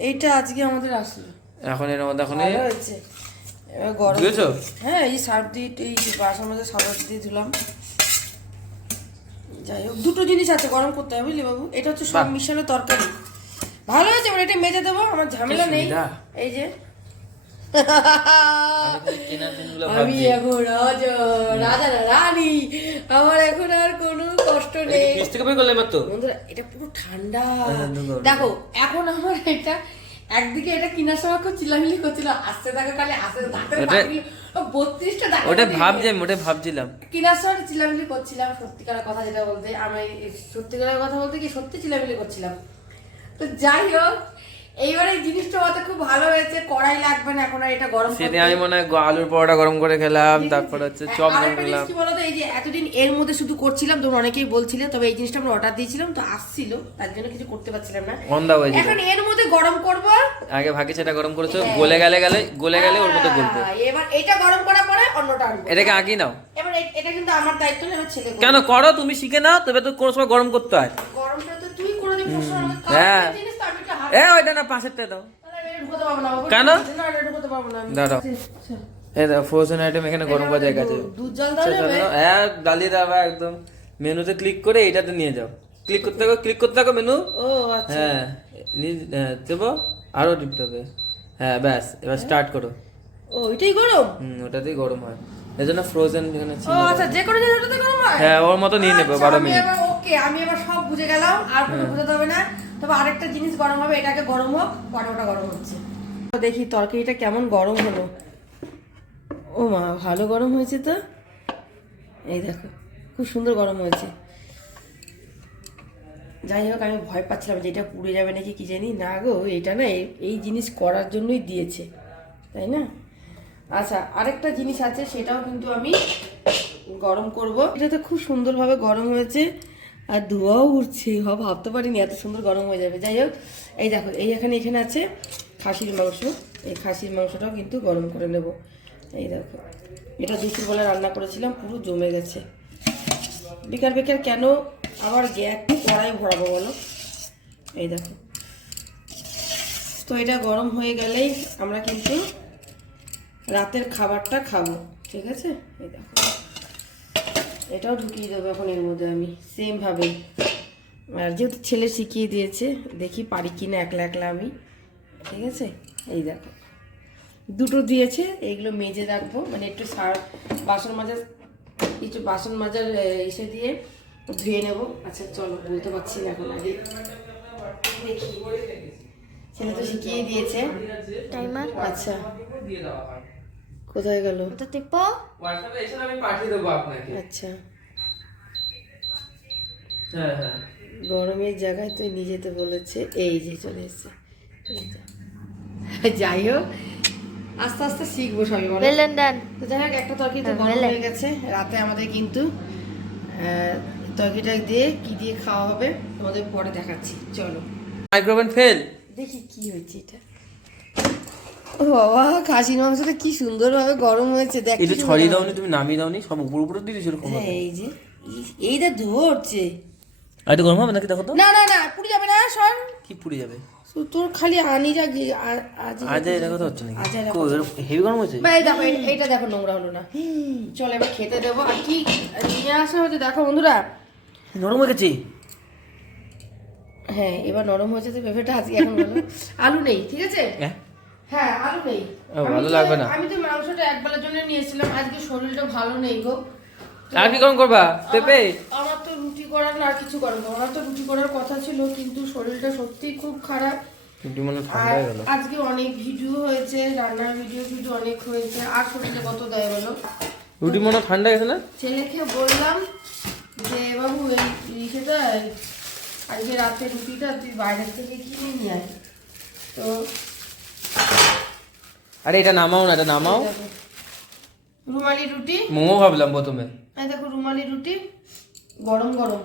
এইটা আজকে আমাদের আসলো। এখন এর মধ্যে এখন হয়েছে। এবার গরম বুঝেছ হ্যাঁ এই সার্ফ দিয়ে এই মধ্যে সাবান দিয়ে ধুলাম। যাই হোক দুটো জিনিস আছে গরম করতে হবে বুঝলি বাবু। এটা হচ্ছে সব মিশানো তরকারি। ভালো হয়েছে এবার এটা মেজে দেবো আমার ঝামেলা নেই। এই যে। আমি এখন রাজা রাজা রানী। আমার এখন আর কোনো কষ্ট নেই। ফ্রিজ থেকে বের করলে মাত্র। বন্ধুরা এটা পুরো ঠান্ডা। দেখো এখন আমার এটা একদিকে এটা কিনার সময় খুব চিল্লামিলি করছিল আসতে থাকা কালে আসতে দাঁতের বত্রিশটা দাঁত ওটা ভাবছিলাম ওটা ভাবছিলাম। কিনার সময় চিল্লামিলি করছিলাম সত্যিকার কথা যেটা বলতে আমি সত্যিকারের কথা বলতে কি সত্যি চিল্লামিলি করছিলাম। তো যাই হোক এইবারে এই জিনিসটা হতে খুব ভালো হয়েছে কড়াই লাগবে না এখন এটা গরম সেদিন আমি মনে হয় আলুর পরোটা গরম করে খেলাম তারপর হচ্ছে চপ গরম খেলাম কি বলতো এই যে এতদিন এর মধ্যে শুধু করছিলাম তোমরা অনেকেই বলছিলে তবে এই জিনিসটা আমরা অর্ডার দিয়েছিলাম তো আসছিল তার জন্য কিছু করতে পারছিলাম না। গন্ধা হয়েছিল এখন এর মধ্যে গরম করব। আগে ভাগে সেটা গরম করেছ গলে গেলে গেলে গলে গেলে ওর মধ্যে গলবে। হ্যাঁ, এবার এটা গরম করার পরে অন্যটা আনব। এটাকে আগে নাও। এবার এটা কিন্তু আমার দায়িত্ব না ছেলে কেন করো তুমি শিখে নাও তবে তো কোনো সময় গরম করতে হয়। গরমটা তো তুই করে দিবি হ্যাঁ। এ ওইটা না পাশেরটা দাও। কেন? দাঁড়াও এই ফ্রোজেন আইটেম এখানে গরম করা জায়গা আছে। হ্যাঁ ডালিয়ে দাও একদম। মেনুতে ক্লিক করে এটাতে নিয়ে যাও। ক্লিক করতে থাকো ক্লিক করতে থাকো মেনু ও আচ্ছা। হ্যাঁ হ্যাঁ, দেবো আরও টিপতে হবে হ্যাঁ ব্যাস এবার স্টার্ট করো। ও এটাই গরম? হুম ওটাতেই গরম হয়। এই জন্য ফ্রোজেন ছিল। আচ্ছা যে কোনো জিনিস ওটাতে গরম হয়? হ্যাঁ ওর মতো নিয়ে নেবে আচ্ছা, বারো মিনিট ওকে আমি এবার সব বুঝে গেলাম আর কোনো বোঝাতে হবে না। তবে আরেকটা জিনিস গরম হবে, এটাকে গরম হোক পরে ওটা গরম হচ্ছে। তো দেখি তরকারিটা কেমন গরম হলো। ও মা, ভালো গরম হয়েছে তো? এই দেখো, খুব সুন্দর গরম হয়েছে। যাই হোক, আমি ভয় পাচ্ছিলাম যে এটা পুড়ে যাবে নাকি কি জানি। না গো, এটা না এই জিনিস করার জন্যই দিয়েছে, তাই না? আচ্ছা আরেকটা জিনিস আছে, সেটাও কিন্তু আমি গরম করব। এটা তো খুব সুন্দরভাবে গরম হয়েছে। আর ধোঁয়াও উঠছে ভাব ভাবতে পারিনি, এত সুন্দর গরম হয়ে যাবে। যাই হোক, এই দেখো, এই এখানে এখানে আছে খাসির মাংস। এই খাসির মাংসটাও কিন্তু গরম করে নেব। এই দেখো, এটা দুপুরবেলা রান্না করেছিলাম, পুরো জমে গেছে। বেকার বেকার কেন আবার গ্যাস কড়াই ভরাবো বলো? এই দেখো। তো এটা গরম হয়ে গেলেই আমরা কিন্তু রাতের খাবারটা খাব, ঠিক আছে? এই দেখো। এটাও ঢুকিয়ে দেবো এখন এর মধ্যে আমি সেম ভাবেই আর যেহেতু ছেলে শিখিয়ে দিয়েছে দেখি পারি কি না একলা একলা আমি। ঠিক আছে? এই দেখো। দুটো দিয়েছে এইগুলো মেজে রাখব। মানে একটু সার বাসন মাজার কিছু বাসন মাজার এসে দিয়ে ধুয়ে নেব। আচ্ছা চলো বলতে পারছি না এখন আগে। দেখি। ছেলে তো শিখিয়ে দিয়েছে। টাইমার? আচ্ছা। কোথায় গেল? তো টিপো। হোয়াটসঅ্যাপে এসে আমি পাঠিয়ে দেবো আপনাকে। আচ্ছা। হ্যাঁ হ্যাঁ। গরমের জায়গায় তুই নিয়ে যেতে বলেছে এই যে চলে এসছে। এই যা। যাই হোক আস্তে আস্তে শিখব সবই বলো। ওয়েল ডান তো যাই হোক একটা তরকারি তো হ্যাঁ, গরম হয়ে গেছে রাতে আমাদের কিন্তু তরকারিটা দিয়ে কি দিয়ে খাওয়া হবে তোমাদের পরে দেখাচ্ছি। চলো। মাইক্রোওভেন ফেল দেখি কি হয়েছে এটা। ও বাবা খাসির মাংসটা কি সুন্দরভাবে গরম হয়েছে দেখ এটা ছড়িয়ে দাওনি তুমি নামিয়ে দাওনি সব উপর উপরে দিয়ে এই যে এই- এইটা ধরছে। আর একটু গরম হবে নাকি দেখো তো? না না না পুড়ে যাবে না সর। কি পুড়ে যাবে? তোর খালি আনিরা গি- আ- আজি আজ এটা কথা হচ্ছে নাকি। আজ এরকম- হেভি গরম হয়েছে? দেখো এইটা দেখো নোংরা হলো না। চল এবার খেতে দেবো। আর কি নিয়ে আসা হয়েছে দেখো বন্ধুরা। নরম হয়ে গেছে? হ্যাঁ এবার নরম হয়েছে তো পেঁপেটা আজকে এখন আলু নেই ঠিক আছে? হ্যাঁ। হ্যাঁ আলু নেই। আমি ভালো তো- লাগবে না। আমি তো মাংসটা একবেলার জন্য নিয়েছিলাম আজকে শরীরটা ভালো নেই গো। আর কি গরম করবা? পেঁপে? আমার- তো রুটি করার না আর কিছু না আমার তো রুটি করার কথা ছিল কিন্তু শরীরটা সত্যি খুব খারাপ। মনে আজকে অনেক ভিডিও হয়েছে রান্নার ভিডিও ভিডিও অনেক হয়েছে। আর শরীরে কত দেয় বলো রুটি মনে ঠান্ডা গেছে না? ছেলেকে বললাম যে বাবু এই ইসেটা আজকে রাতে রুটিটা তুই বাইরের থেকে কিনে নিয়ে আয়। তো আরে এটা নামাও না এটা নামাও। রুমালি রুটি? মোমো ভাবলাম প্রথমে। এই দেখো রুমালি রুটি গরম গরম।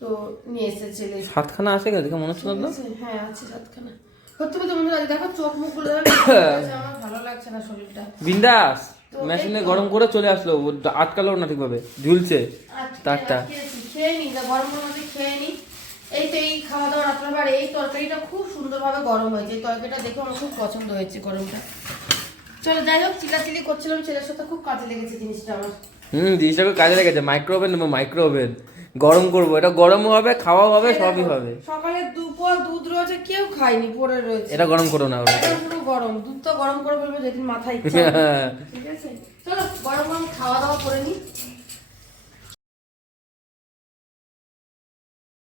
তো নিয়ে এসেছে সাতখানা আছে গেছে দেখে মনে হচ্ছে না হ্যাঁ আছে সাতখানা। সত্যি কথা বন্ধুরা দেখো চোখ মুখগুলো আমার ভালো লাগছে না শরীরটা। বিন্দাস। মেশিনে গরম করে চলে আসলো আটকালো না ঠিকভাবে ঝুলছে। তারটা। খেয়ে নি তা গরমের মধ্যে খেয়ে নি। এই তো এই খাওয়া দাওয়া রাত্রে আর এই তরকারিটা খুব সুন্দরভাবে গরম হয়েছে। এই তরকারিটা দেখে আমার খুব পছন্দ হয়েছে গরমটা। চলো যাই হোক চিলাচিলি করছিলাম ছেলের সাথে খুব কাজে লেগেছে জিনিসটা আমার। হুম জিনিসটা খুব কাজে লেগেছে। মাইক্রো ওভেন নেব মাইক্রো ওভেন গরম করব। এটা গরমও হবে খাওয়াও হবে সবই হবে। সকালে দুপুর দুধ রয়েছে কেউ খায়নি পড়ে রয়েছে। এটা গরম করো না এটা পুরো গরম দুধ তো গরম করে ফেলব যেদিন মাথায় ঠিক আছে? চলো গরম গরম খাওয়া দাওয়া করে নি।